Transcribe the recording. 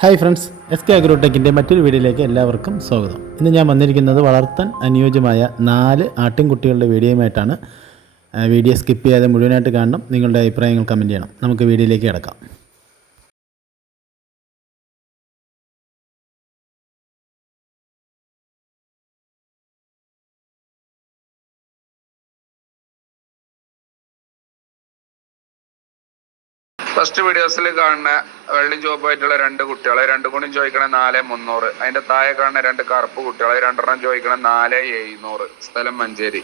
Hi friends S K അഗ്രോടെക്കിന്റെ മറ്റൊരു വീഡിയോയിലേക്ക് എല്ലാവർക്കും സ്വാഗതം. ഇന്ന് ഞാൻ വന്നിരിക്കുന്നത് വളർത്താൻ അനുയോജ്യമായ നാല് ആട്ടിൻകുട്ടികളുടെ വീഡിയോയുമായിട്ടാണ്. വീഡിയോ സ്കിപ്പ് ചെയ്യാതെ മുഴുവനായിട്ട് കാണണം. നിങ്ങളുടെ അഭിപ്രായങ്ങൾ കമന്റ് ചെയ്യണം. നമുക്ക് വീഡിയോയിലേക്ക് കിടക്കാം. ഫസ്റ്റ് വീഡിയോസിൽ കാണുന്ന വെള്ളം ചുവപ്പായിട്ടുള്ള രണ്ട് കുട്ടികളെ. രണ്ട് ഗുണം ചോദിക്കണ നാല് മുന്നൂറ്. അതിന്റെ താഴെ കാണുന്ന രണ്ട് കറുപ്പ് കുട്ടികളെ. രണ്ടെണ്ണം ചോദിക്കണ നാല് എഴുന്നൂറ്. സ്ഥലം മഞ്ചേരി.